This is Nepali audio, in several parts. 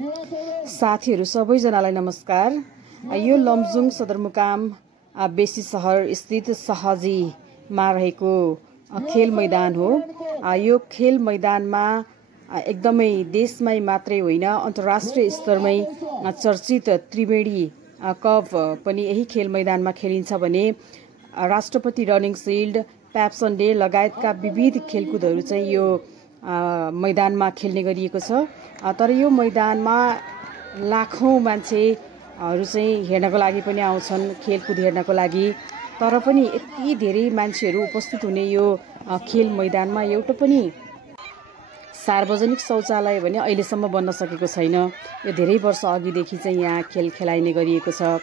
साथीहरू सबैजनालाई नमस्कार। यो लमजुङ सदरमुकाम बेसी सहर स्थित सहजीमा रहेको खेल मैदान हो। यो खेल मैदानमा एकदमै देशमै मात्रै होइन अन्तर्राष्ट्रिय स्तरमै चर्चित त्रिवेणी कप पनि यही खेल मैदानमा खेलिन्छ भने राष्ट्रपति रनिङ सिल्ड, प्याप्सन डे लगायतका विविध खेलकुदहरू चाहिँ यो मैदानमा खेल्ने गरिएको छ। तर यो मैदानमा लाखौं मान्छेहरू चाहिँ हेर्नको लागि पनि आउँछन्, खेलकुद हेर्नको लागि। तर पनि यति धेरै मान्छेहरू उपस्थित हुने यो खेल मैदानमा एउटा पनि सार्वजनिक शौचालय भने अहिलेसम्म बन्न सकेको छैन। यो धेरै वर्ष अघिदेखि चाहिँ यहाँ खेल खेलाइने गरिएको छ।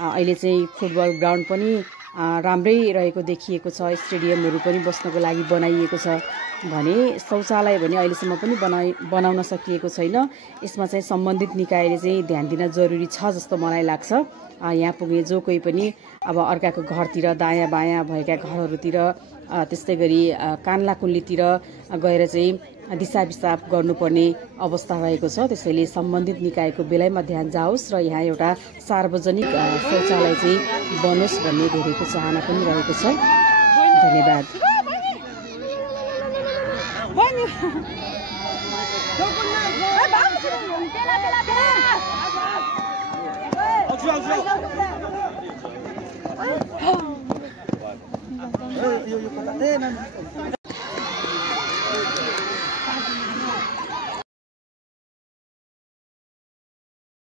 अहिले चाहिँ फुटबल ग्राउन्ड पनि राम्रै रहेको देखिएको छ, स्टेडियमहरू पनि बस्नको लागि बनाइएको छ भने शौचालय भने अहिलेसम्म पनि बनाउन सकिएको छैन। यसमा चाहिँ सम्बन्धित निकायले चाहिँ ध्यान दिन जरुरी छ जस्तो मलाई लाग्छ। यहाँ पुग्ने जो कोही पनि अब अर्काको घरतिर, दायाँ बायाँ भएका घरहरूतिर, त्यस्तै गरी कान्ला कुन्लीतिर गएर चाहिँ दिशा पिसाब गर्नुपर्ने अवस्था रहेको छ। त्यसैले सम्बन्धित निकायको बेलैमा ध्यान जाओस् र यहाँ एउटा सार्वजनिक शौचालय चाहिँ बनोस् भन्ने धेरैको चाहना पनि रहेको छ। धन्यवाद।